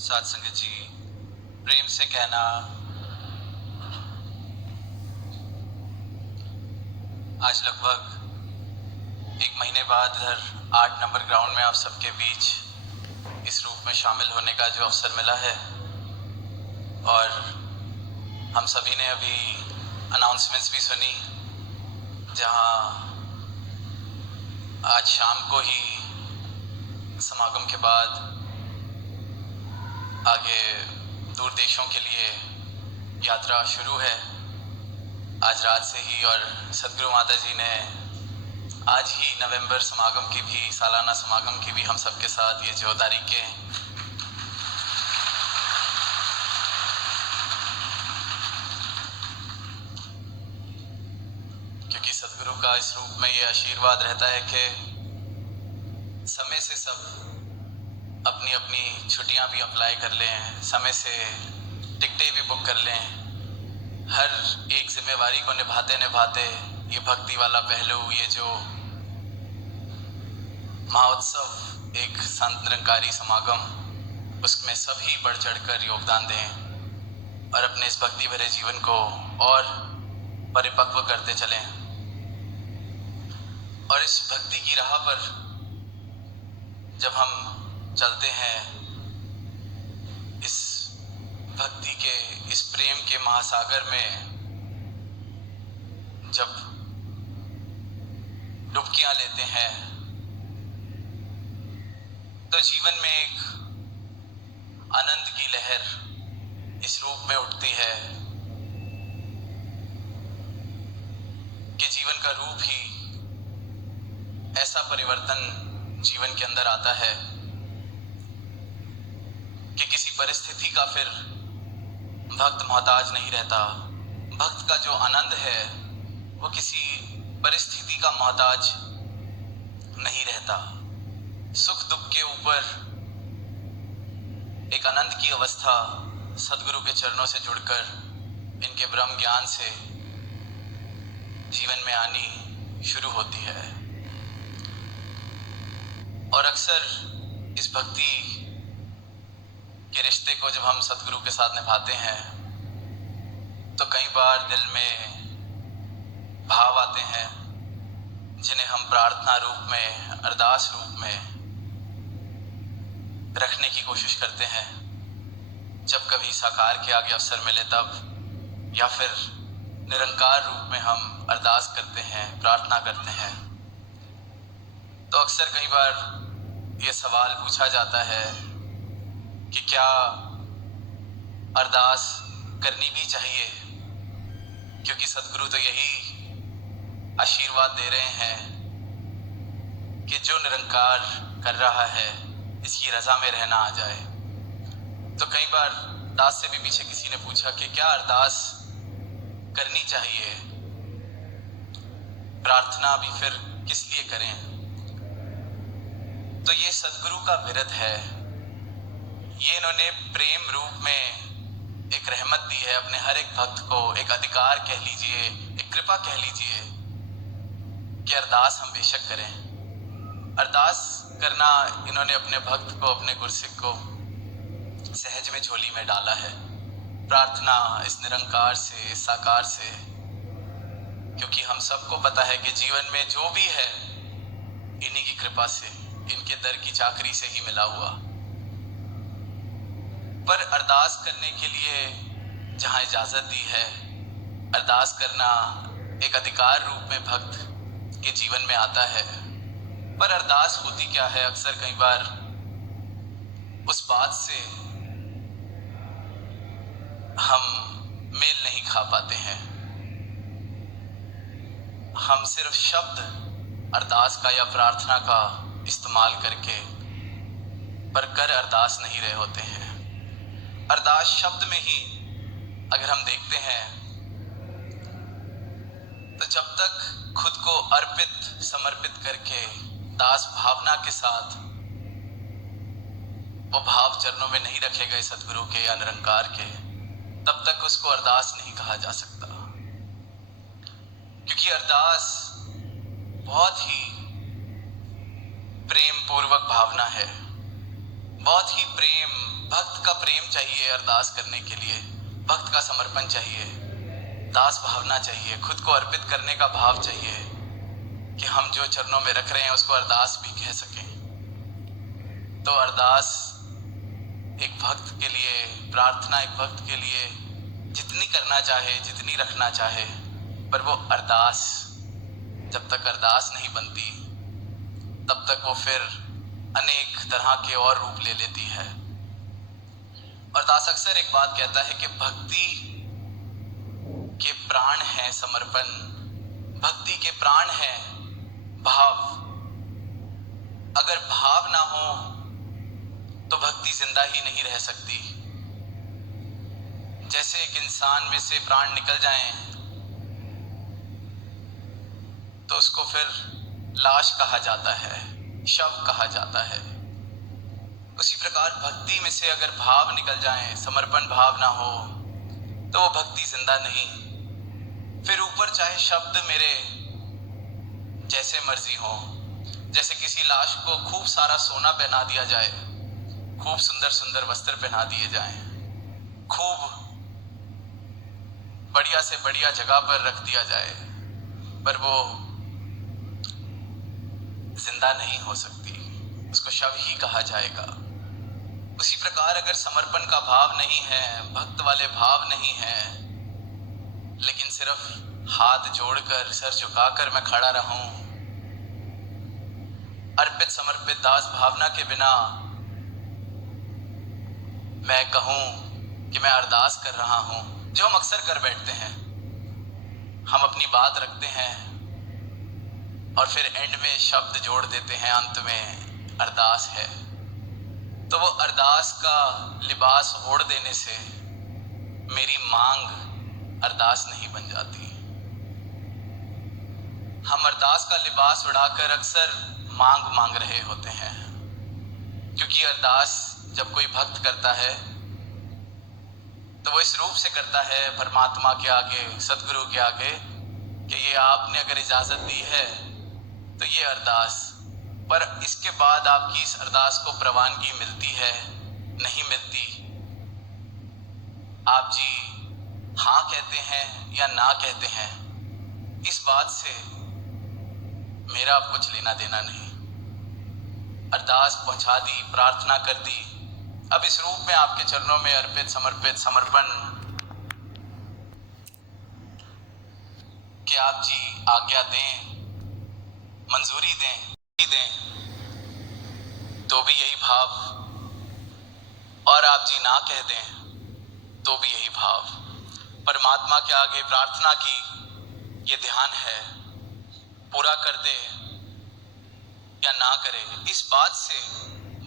साथ संगत जी, प्रेम से कहना आज लगभग एक महीने बाद इधर 8 नंबर ग्राउंड में आप सबके बीच इस रूप में शामिल होने का जो अवसर मिला है। और हम सभी ने अभी अनाउंसमेंट्स भी सुनी, जहां आज शाम को ही समागम के बाद आगे दूर देशों के लिए यात्रा शुरू है आज रात से ही। और सदगुरु माता जी ने आज ही नवंबर समागम की भी, सालाना समागम की भी हम सबके साथ ये जो तारीखें क्योंकि सदगुरु का इस रूप में ये आशीर्वाद रहता है कि समय से सब अपनी अपनी छुट्टियां भी अप्लाई कर लें, समय से टिकटें भी बुक कर लें। हर एक जिम्मेवारी को निभाते निभाते ये भक्ति वाला पहलू, ये जो महोत्सव, एक संत निरंकारी समागम, उसमें सभी बढ़ चढ़कर योगदान दें और अपने इस भक्ति भरे जीवन को और परिपक्व करते चलें। और इस भक्ति की राह पर जब हम चलते हैं, इस भक्ति के, इस प्रेम के महासागर में जब डुबकियां लेते हैं, तो जीवन में एक आनंद की लहर इस रूप में उठती है कि जीवन का रूप ही ऐसा परिवर्तन जीवन के अंदर आता है कि किसी परिस्थिति का फिर भक्त मोहताज नहीं रहता। भक्त का जो आनंद है वो किसी परिस्थिति का मोहताज नहीं रहता। सुख दुख के ऊपर एक आनंद की अवस्था सदगुरु के चरणों से जुड़कर, इनके ब्रह्म ज्ञान से जीवन में आनी शुरू होती है। और अक्सर इस भक्ति के रिश्ते को जब हम सदगुरु के साथ निभाते हैं, तो कई बार दिल में भाव आते हैं जिन्हें हम प्रार्थना रूप में, अरदास रूप में रखने की कोशिश करते हैं। जब कभी साकार के आगे अवसर मिले तब, या फिर निरंकार रूप में हम अरदास करते हैं, प्रार्थना करते हैं। तो अक्सर कई बार ये सवाल पूछा जाता है कि क्या अरदास करनी भी चाहिए, क्योंकि सदगुरु तो यही आशीर्वाद दे रहे हैं कि जो निरंकार कर रहा है इसकी रजा में रहना आ जाए। तो कई बार दास से भी पीछे किसी ने पूछा कि क्या अरदास करनी चाहिए, प्रार्थना भी फिर किस लिए करें। तो ये सदगुरु का विरत है, ये इन्होंने प्रेम रूप में एक रहमत दी है अपने हर एक भक्त को, एक अधिकार कह लीजिए, एक कृपा कह लीजिए कि अरदास हम बेशक करें। अरदास करना इन्होंने अपने भक्त को, अपने गुरसिक को सहज में झोली में डाला है। प्रार्थना इस निरंकार से, इस साकार से, क्योंकि हम सबको पता है कि जीवन में जो भी है इन्हीं की कृपा से, इनके दर की चाकरी से ही मिला हुआ। पर अरदास करने के लिए जहाँ इजाजत दी है, अरदास करना एक अधिकार रूप में भक्त के जीवन में आता है। पर अरदास होती क्या है, अक्सर कई बार उस बात से हम मेल नहीं खा पाते हैं। हम सिर्फ शब्द अरदास का या प्रार्थना का इस्तेमाल करके, पर कर अरदास नहीं रहे होते हैं। अरदास शब्द में ही अगर हम देखते हैं, तो जब तक खुद को अर्पित, समर्पित करके दास भावना के साथ वो भाव चरणों में नहीं रखे गए सदगुरु के या निरंकार के, तब तक उसको अरदास नहीं कहा जा सकता। क्योंकि अरदास बहुत ही प्रेम पूर्वक भावना है, बहुत ही प्रेम, भक्त का प्रेम चाहिए अरदास करने के लिए, भक्त का समर्पण चाहिए, दास भावना चाहिए, खुद को अर्पित करने का भाव चाहिए कि हम जो चरणों में रख रहे हैं उसको अरदास भी कह सकें। तो अरदास एक भक्त के लिए, प्रार्थना एक भक्त के लिए जितनी करना चाहे, जितनी रखना चाहे, पर वो अरदास जब तक अरदास नहीं बनती तब तक वो फिर अनेक तरह के और रूप ले लेती है। और दास अक्सर एक बात कहता है कि भक्ति के प्राण है समर्पण, भक्ति के प्राण है भाव। अगर भाव ना हो तो भक्ति जिंदा ही नहीं रह सकती। जैसे एक इंसान में से प्राण निकल जाएं तो उसको फिर लाश कहा जाता है, शव कहा जाता है। उसी प्रकार भक्ति में से अगर भाव निकल जाएं, समर्पण भाव ना हो तो वो भक्ति जिंदा नहीं। फिर ऊपर चाहे शब्द मेरे जैसे मर्जी हो, जैसे किसी लाश को खूब सारा सोना पहना दिया जाए, खूब सुंदर सुंदर वस्त्र पहना दिए जाएं, खूब बढ़िया से बढ़िया जगह पर रख दिया जाए, पर वो जिंदा नहीं हो सकती, उसको शव ही कहा जाएगा। उसी प्रकार अगर समर्पण का भाव नहीं है, भक्त वाले भाव नहीं है, लेकिन सिर्फ हाथ जोड़कर सर झुकाकर मैं खड़ा रहूं, अर्पित समर्पित दास भावना के बिना मैं कहूं कि मैं अरदास कर रहा हूं, जो हम अक्सर कर बैठते हैं। हम अपनी बात रखते हैं और फिर एंड में शब्द जोड़ देते हैं, अंत में अरदास है। तो वो अरदास का लिबास ओढ़ देने से मेरी मांग अरदास नहीं बन जाती। हम अरदास का लिबास उड़ाकर अक्सर मांग रहे होते हैं, क्योंकि अरदास जब कोई भक्त करता है तो वो इस रूप से करता है परमात्मा के आगे, सदगुरु के आगे, कि ये आपने अगर इजाजत दी है तो ये अरदास, पर इसके बाद आपकी इस अरदास को प्रवानगी मिलती है नहीं मिलती, आप जी हाँ कहते हैं या ना कहते हैं, इस बात से मेरा अब कुछ लेना देना नहीं। अरदास पहुंचा दी, प्रार्थना कर दी, अब इस रूप में आपके चरणों में अर्पित समर्पित समर्पण कि आप जी आज्ञा दें, मंजूरी दें तो भी यही भाव, और आप जी ना कह दें तो भी यही भाव। परमात्मा के आगे प्रार्थना की ये ध्यान है, पूरा कर दे या ना करे, इस बात से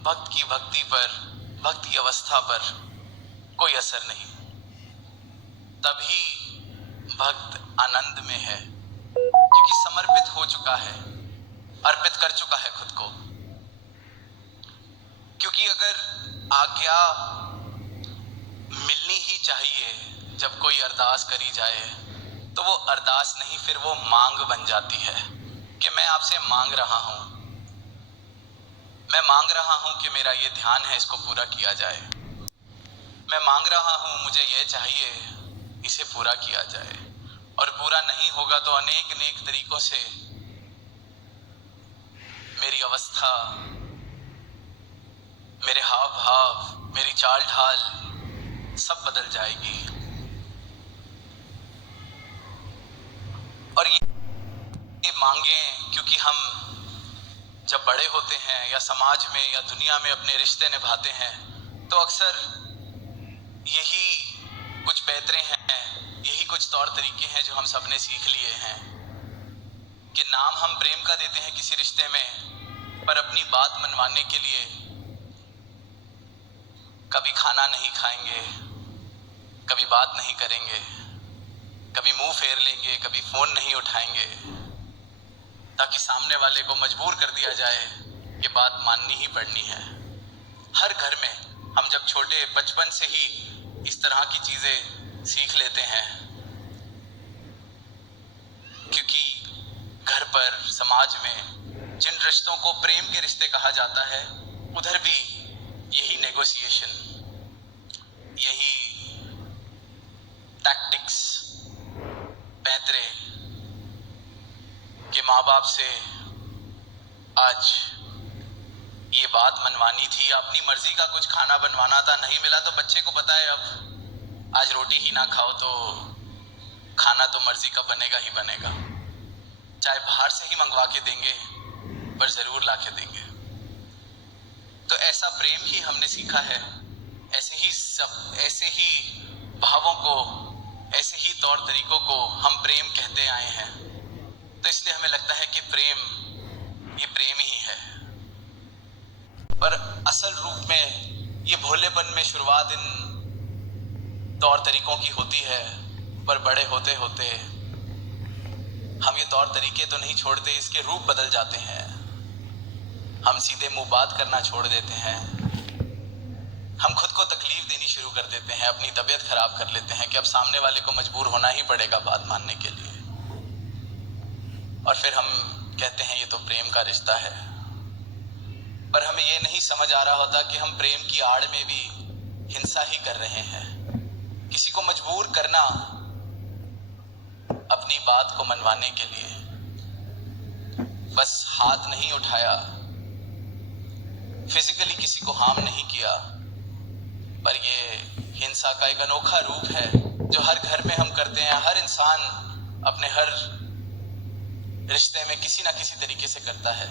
भक्त की भक्ति पर, भक्त की अवस्था पर कोई असर नहीं। तभी भक्त आनंद में है, क्योंकि समर्पित हो चुका है, अर्पित कर चुका है खुद को। क्योंकि अगर आज्ञा मिलनी ही चाहिए जब कोई अरदास करी जाए, तो वो अरदास नहीं, फिर वो मांग बन जाती है कि मैं आपसे मांग रहा हूं, मैं मांग रहा हूं कि मेरा ये ध्यान है, इसको पूरा किया जाए। मैं मांग रहा हूं, मुझे ये चाहिए, इसे पूरा किया जाए। और पूरा नहीं होगा तो अनेक तरीकों से मेरी अवस्था, मेरे हाव भाव, मेरी चाल ढाल सब बदल जाएगी। और ये मांगे, क्योंकि हम जब बड़े होते हैं या समाज में या दुनिया में अपने रिश्ते निभाते हैं, तो अक्सर यही कुछ पैतरे हैं, यही कुछ तौर तरीके हैं जो हम सब ने सीख लिए हैं कि नाम हम प्रेम का देते हैं किसी रिश्ते में, पर अपनी बात मनवाने के लिए कभी खाना नहीं खाएंगे, कभी बात नहीं करेंगे, कभी मुंह फेर लेंगे, कभी फोन नहीं उठाएंगे, ताकि सामने वाले को मजबूर कर दिया जाए कि बात माननी ही पड़नी है। हर घर में हम जब छोटे बचपन से ही इस तरह की चीजें सीख लेते हैं, क्योंकि घर पर, समाज में जिन रिश्तों को प्रेम के रिश्ते कहा जाता है, उधर भी यही नेगोशिएशन, यही टैक्टिक्स पैतरे के माँ बाप से आज ये बात मनवानी थी, अपनी मर्जी का कुछ खाना बनवाना था, नहीं मिला तो बच्चे को पता है अब आज रोटी ही ना खाओ तो खाना तो मर्जी का बनेगा ही बनेगा, चाहे बाहर से ही मंगवा के देंगे पर जरूर ला के देंगे। तो ऐसा प्रेम ही हमने सीखा है, ऐसे ही भावों को, ऐसे ही तौर तरीकों को हम प्रेम कहते आए हैं। तो इसलिए हमें लगता है कि प्रेम ये प्रेम ही है, पर असल रूप में ये भोलेपन में शुरुआत इन तौर तरीकों की होती है, पर बड़े होते होते हम ये तौर तरीके तो नहीं छोड़ते, इसके रूप बदल जाते हैं। हम सीधे मुंह बात करना छोड़ देते हैं, हम खुद को तकलीफ देनी शुरू कर देते हैं, अपनी तबीयत खराब कर लेते हैं कि अब सामने वाले को मजबूर होना ही पड़ेगा बात मानने के लिए, और फिर हम कहते हैं ये तो प्रेम का रिश्ता है। पर हमें ये नहीं समझ आ रहा होता कि हम प्रेम की आड़ में भी हिंसा ही कर रहे हैं। किसी को मजबूर करना अपनी बात को मनवाने के लिए, बस हाथ नहीं उठाया, फिजिकली किसी को हार्म नहीं किया, पर ये हिंसा का एक अनोखा रूप है जो हर घर में हम करते हैं। हर इंसान अपने हर रिश्ते में किसी ना किसी तरीके से करता है,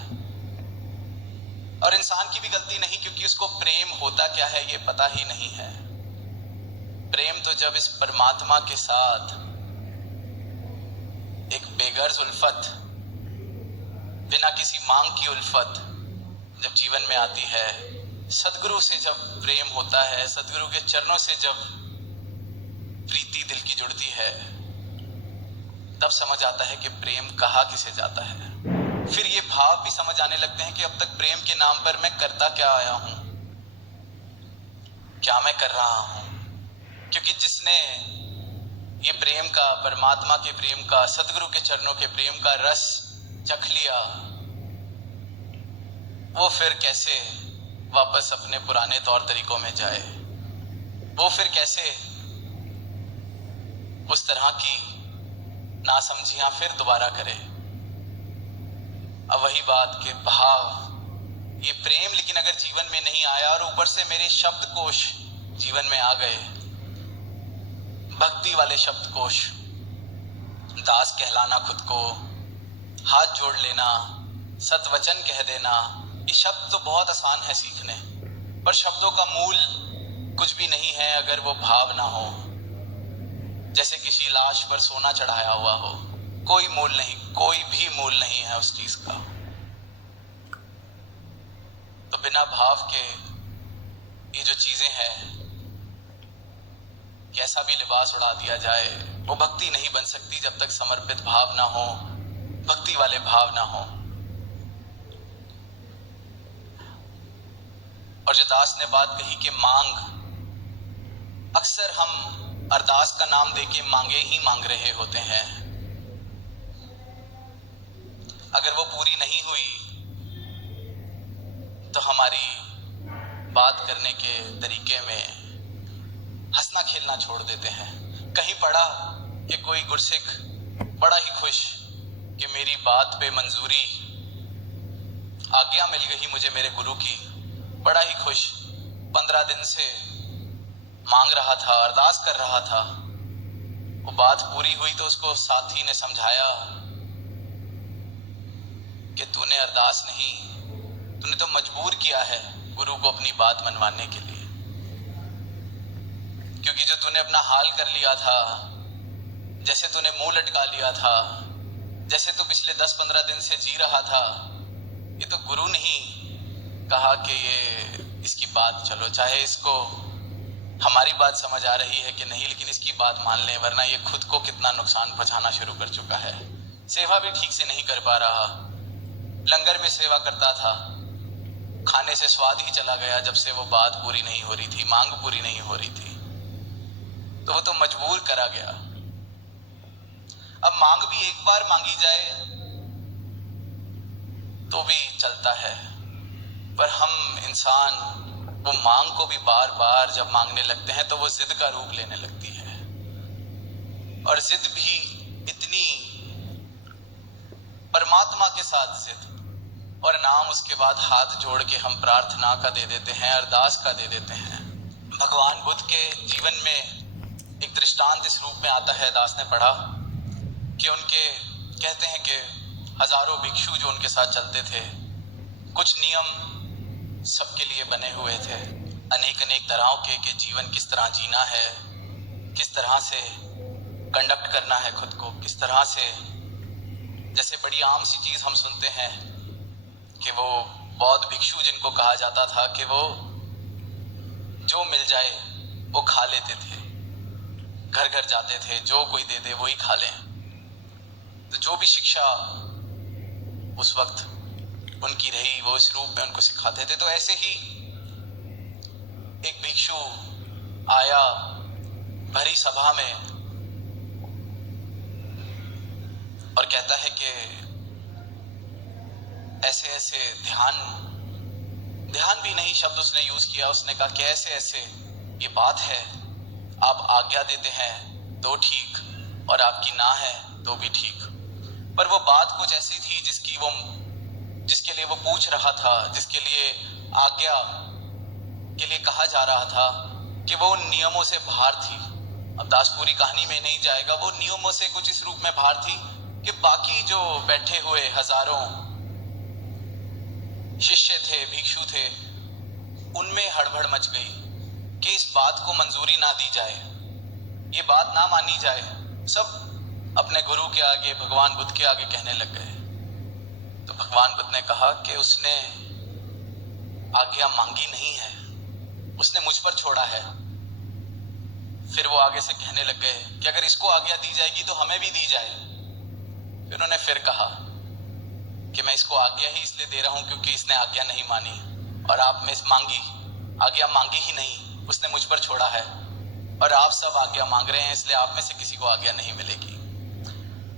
और इंसान की भी गलती नहीं, क्योंकि उसको प्रेम होता क्या है ये पता ही नहीं है। प्रेम तो जब इस परमात्मा के साथ एक बेगर्ज उल्फत, बिना किसी मांग की उल्फत जब जीवन में आती है, सदगुरु से जब प्रेम होता है, सदगुरु के चरणों से जब प्रीति दिल की जुड़ती है, तब समझ आता है कि प्रेम कहाँ किसे जाता है। फिर ये भाव भी समझ आने लगते हैं कि अब तक प्रेम के नाम पर मैं करता क्या आया हूं, क्या मैं कर रहा हूं। क्योंकि जिसने ये प्रेम का, परमात्मा के प्रेम का, सदगुरु के चरणों के प्रेम का रस चख लिया, वो फिर कैसे वापस अपने पुराने तौर तरीकों में जाए, वो फिर कैसे उस तरह की नासमझियां फिर दोबारा करे। अब वही बात के भाव, ये प्रेम लेकिन अगर जीवन में नहीं आया और ऊपर से मेरे शब्दकोश जीवन में आ गए, भक्ति वाले शब्दकोश, दास कहलाना खुद को, हाथ जोड़ लेना, सतवचन कह देना, ये शब्द तो बहुत आसान है सीखने, पर शब्दों का मूल कुछ भी नहीं है अगर वो भाव ना हो। जैसे किसी लाश पर सोना चढ़ाया हुआ हो, कोई मूल नहीं, कोई भी मूल नहीं है उस चीज का। तो बिना भाव के ये जो चीजें हैं, कैसा भी लिबास उड़ा दिया जाए, वो भक्ति नहीं बन सकती जब तक समर्पित भाव ना हो, भक्ति वाले भाव ना हो। और जो दास ने बात कही कि मांग, अक्सर हम अरदास का नाम देके मांगे ही मांग रहे होते हैं, अगर वो पूरी नहीं हुई तो हमारी बात करने के तरीके में हंसना खेलना छोड़ देते हैं। कहीं पढ़ा कि कोई गुरसिख बड़ा ही खुश कि मेरी बात पे मंजूरी, आज्ञा मिल गई मुझे मेरे गुरु की, बड़ा ही खुश, 15 दिन से मांग रहा था, अरदास कर रहा था। वो बात पूरी हुई तो उसको साथी ने समझाया कि तूने अरदास नहीं, तूने तो मजबूर किया है गुरु को अपनी बात मनवाने के लिए, क्योंकि जो तूने अपना हाल कर लिया था, जैसे तूने मुंह लटका लिया था, जैसे तू पिछले 10-15 दिन से जी रहा था, ये तो गुरु नहीं कहा कि ये इसकी बात चलो, चाहे इसको हमारी बात समझ आ रही है कि नहीं, लेकिन इसकी बात मान लें, वरना ये खुद को कितना नुकसान पहुंचाना शुरू कर चुका है। सेवा भी ठीक से नहीं कर पा रहा, लंगर में सेवा करता था, खाने से स्वाद ही चला गया जब से वो बात पूरी नहीं हो रही थी, मांग पूरी नहीं हो रही थी, तो वो तो मजबूर करा गया। अब मांग भी एक बार मांगी जाए तो भी चलता है, पर हम इंसान वो मांग को भी बार बार जब मांगने लगते हैं तो वो जिद का रूप लेने लगती है, और जिद भी इतनी परमात्मा के साथ जिद, और नाम उसके बाद हाथ जोड़ के हम प्रार्थना का दे देते हैं, अरदास का दे देते हैं। भगवान बुद्ध के जीवन में एक दृष्टांत इस रूप में आता है, दास ने पढ़ा कि उनके कहते हैं कि हजारों भिक्षु जो उनके साथ चलते थे, कुछ नियम सबके लिए बने हुए थे, अनेक अनेक तरहों के जीवन किस तरह जीना है, किस तरह से कंडक्ट करना है खुद को, किस तरह से, जैसे बड़ी आम सी चीज हम सुनते हैं कि वो बौद्ध भिक्षु जिनको कहा जाता था कि वो जो मिल जाए वो खा लेते थे, घर घर जाते थे, जो कोई दे दे वही खा लें। तो जो भी शिक्षा उस वक्त उनकी रही वो इस रूप में उनको सिखाते थे। तो ऐसे ही एक भिक्षु आया भरी सभा में और कहता है कि ऐसे ऐसे ध्यान भी नहीं शब्द उसने यूज किया, उसने कहा कि ऐसे ऐसे ये बात है, आप आज्ञा देते हैं तो ठीक और आपकी ना है तो भी ठीक। पर वो बात कुछ ऐसी थी जिसके लिए वो पूछ रहा था, जिसके लिए आज्ञा के लिए कहा जा रहा था, कि वो उन नियमों से बाहर थी। अब दास पूरी कहानी में नहीं जाएगा, वो नियमों से कुछ इस रूप में बाहर थी कि बाकी जो बैठे हुए हजारों शिष्य थे, भिक्षु थे, उनमें हड़बड़ मच गई कि इस बात को मंजूरी ना दी जाए, ये बात ना मानी जाए। सब अपने गुरु के आगे, भगवान बुद्ध के आगे कहने लग गए। तो भगवान बुद्ध ने कहा कि उसने आज्ञा मांगी नहीं है, उसने मुझ पर छोड़ा है। फिर वो आगे से कहने लग गए कि अगर इसको आज्ञा दी जाएगी तो हमें भी दी जाए। फिर उन्होंने फिर कहा कि मैं इसको आज्ञा ही इसलिए दे रहा हूं क्योंकि इसने आज्ञा नहीं मानी, और आप में आज्ञा मांगी ही नहीं, उसने मुझ पर छोड़ा है, और आप सब आज्ञा मांग रहे हैं, इसलिए आप में से किसी को आज्ञा नहीं मिलेगी।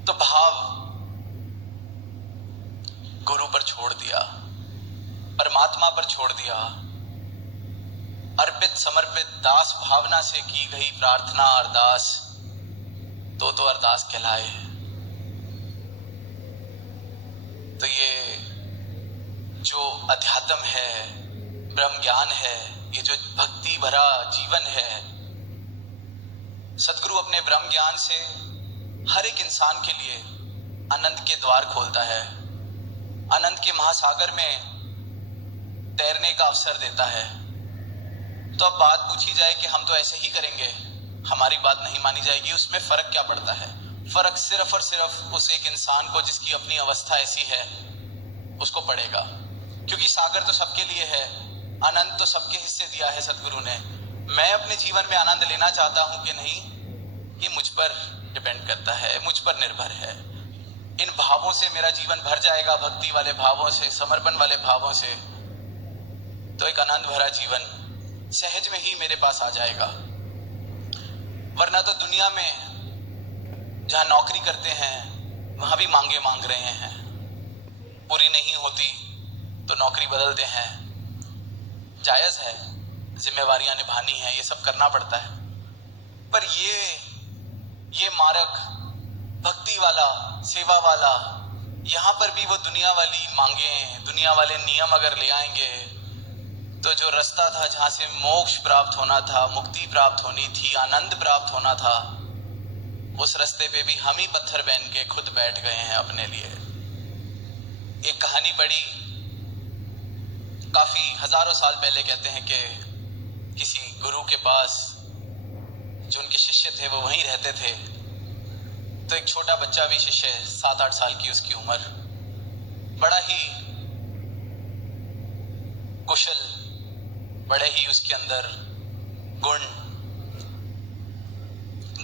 तो भाव गुरु पर छोड़ दिया, परमात्मा पर छोड़ दिया, अर्पित समर्पित दास भावना से की गई प्रार्थना अरदास तो अरदास कहलाए। तो ये जो अध्यात्म है, ब्रह्म ज्ञान है, ये जो भक्ति भरा जीवन है, सदगुरु अपने ब्रह्म ज्ञान से हर एक इंसान के लिए आनंद के द्वार खोलता है, आनंद के महासागर में तैरने का अवसर देता है। तो अब बात पूछी जाए कि हम तो ऐसे ही करेंगे, हमारी बात नहीं मानी जाएगी, उसमें फर्क क्या पड़ता है? फर्क सिर्फ और सिर्फ उस एक इंसान को जिसकी अपनी अवस्था ऐसी है उसको पड़ेगा, क्योंकि सागर तो सबके लिए है, आनंद तो सबके हिस्से दिया है सदगुरु ने। मैं अपने जीवन में आनंद लेना चाहता हूं कि नहीं, ये मुझ पर डिपेंड करता है, मुझ पर निर्भर है। इन भावों से मेरा जीवन भर जाएगा, भक्ति वाले भावों से, समर्पण वाले भावों से, तो एक आनंद भरा जीवन सहज में ही मेरे पास आ जाएगा। वरना तो दुनिया में जहां नौकरी करते हैं वहां भी मांगे मांग रहे हैं, पूरी नहीं होती तो नौकरी बदलते हैं, जायज है, जिम्मेवारियां निभानी है, ये सब करना पड़ता है। पर ये मार्ग भक्ति वाला, सेवा वाला, यहाँ पर भी वो दुनिया वाली मांगे, दुनिया वाले नियम अगर ले आएंगे तो जो रास्ता था जहां से मोक्ष प्राप्त होना था, मुक्ति प्राप्त होनी थी, आनंद प्राप्त होना था, उस रास्ते पे भी हम ही पत्थर बन के खुद बैठ गए हैं अपने लिए। एक कहानी पढ़ी काफी हजारों साल पहले, कहते हैं कि किसी गुरु के पास जो उनके शिष्य थे वो वहीं रहते थे, तो एक छोटा बच्चा भी शिष्य, 7-8 साल की उसकी उम्र, बड़ा ही कुशल, बड़े ही उसके अंदर गुण,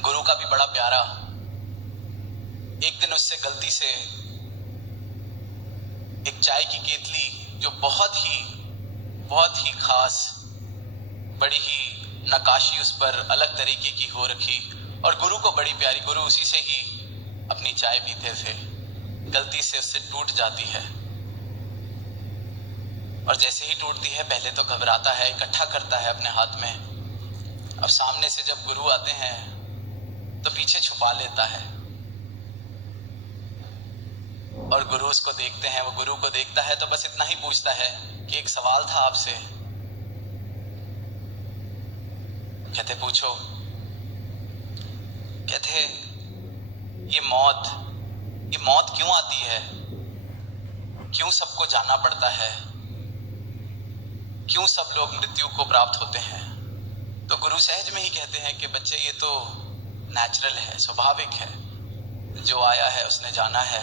गुरु का भी बड़ा प्यारा। एक दिन उससे गलती से एक चाय की केतली जो बहुत ही खास, बड़ी ही नकाशी उस पर अलग तरीके की हो रखी, और गुरु को बड़ी प्यारी, गुरु उसी से ही अपनी चाय पीते थे, गलती से उससे टूट जाती है और जैसे ही टूटती है पहले तो घबराता है, इकट्ठा करता है अपने हाथ में। अब सामने से जब गुरु आते हैं तो पीछे छुपा लेता है और गुरु उसको देखते हैं। वो गुरु को देखता है तो बस इतना ही पूछता है कि एक सवाल था आपसे। कहते पूछो। कहते ये मौत क्यों आती है, क्यों सबको जाना पड़ता है, क्यों सब लोग मृत्यु को प्राप्त होते हैं। तो गुरु सहज में ही कहते हैं कि बच्चे ये तो नेचुरल है, स्वाभाविक है, जो आया है उसने जाना है।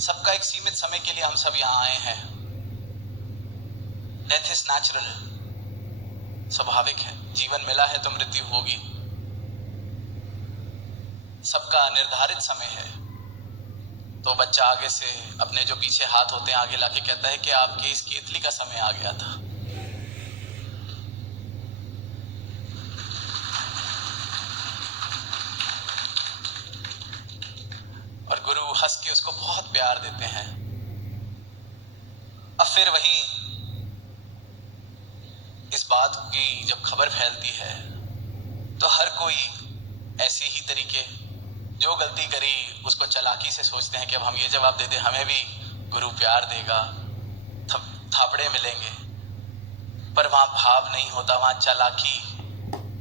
सबका एक सीमित समय के लिए हम सब यहाँ आए हैं। डेथ इज नेचुरल, स्वाभाविक है। जीवन मिला है तो मृत्यु होगी। सबका निर्धारित समय है। तो बच्चा आगे से अपने जो पीछे हाथ होते हैं आगे लाके कहता है कि आपके इस केतली का समय आ गया था। और गुरु हंस के उसको बहुत प्यार देते हैं। अब फिर वही इस बात की जब खबर फैलती है तो हर कोई ऐसे ही तरीके, जो गलती करी उसको चालाकी से सोचते हैं कि अब हम ये जवाब दे दें, हमें भी गुरु प्यार देगा, थापड़े मिलेंगे। पर वहाँ भाव नहीं होता, वहाँ चालाकी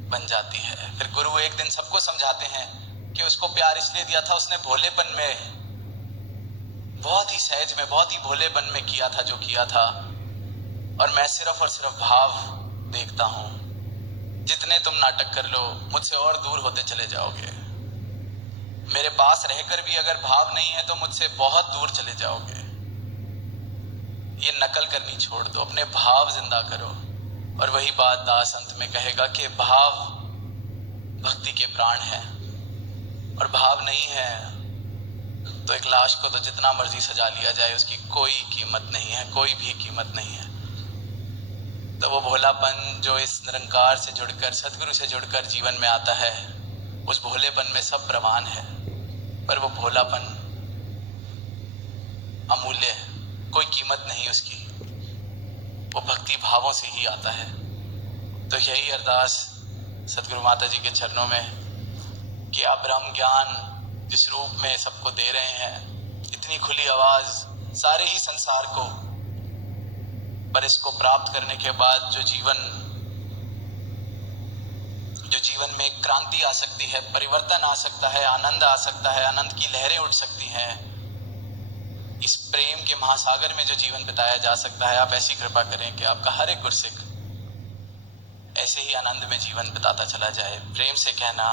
बन जाती है। फिर गुरु एक दिन सबको समझाते हैं कि उसको प्यार इसलिए दिया था, उसने भोलेपन में, बहुत ही सहज में, बहुत ही भोलेपन में किया था जो किया था। और मैं सिर्फ और सिर्फ भाव देखता हूँ। जितने तुम नाटक कर लो मुझसे और दूर होते चले जाओगे। मेरे पास रहकर भी अगर भाव नहीं है तो मुझसे बहुत दूर चले जाओगे। ये नकल करनी छोड़ दो, अपने भाव जिंदा करो। और वही बात दास अंत में कहेगा कि भाव भक्ति के प्राण है, और भाव नहीं है तो एक लाश को तो जितना मर्जी सजा लिया जाए उसकी कोई कीमत नहीं है, कोई भी कीमत नहीं है। तो वो भोलापन जो इस निरंकार से जुड़कर, सदगुरु से जुड़कर जीवन में आता है, उस भोलेपन में सब प्रवान है। पर वो भोलापन अमूल्य है, कोई कीमत नहीं उसकी। वो भक्ति भावों से ही आता है। तो यही अरदास सदगुरु माता जी के चरणों में कि आप ब्रह्म ज्ञान जिस रूप में सबको दे रहे हैं, इतनी खुली आवाज सारे ही संसार को, पर इसको प्राप्त करने के बाद जो जीवन में एक क्रांति आ सकती है, परिवर्तन आ सकता है, आनंद आ सकता है, आनंद की लहरें उठ सकती हैं। इस प्रेम के महासागर में जो जीवन बिताया जा सकता है, आप ऐसी कृपा करें कि आपका हर एक गुरसिक ऐसे ही आनंद में जीवन बिताता चला जाए। प्रेम से कहना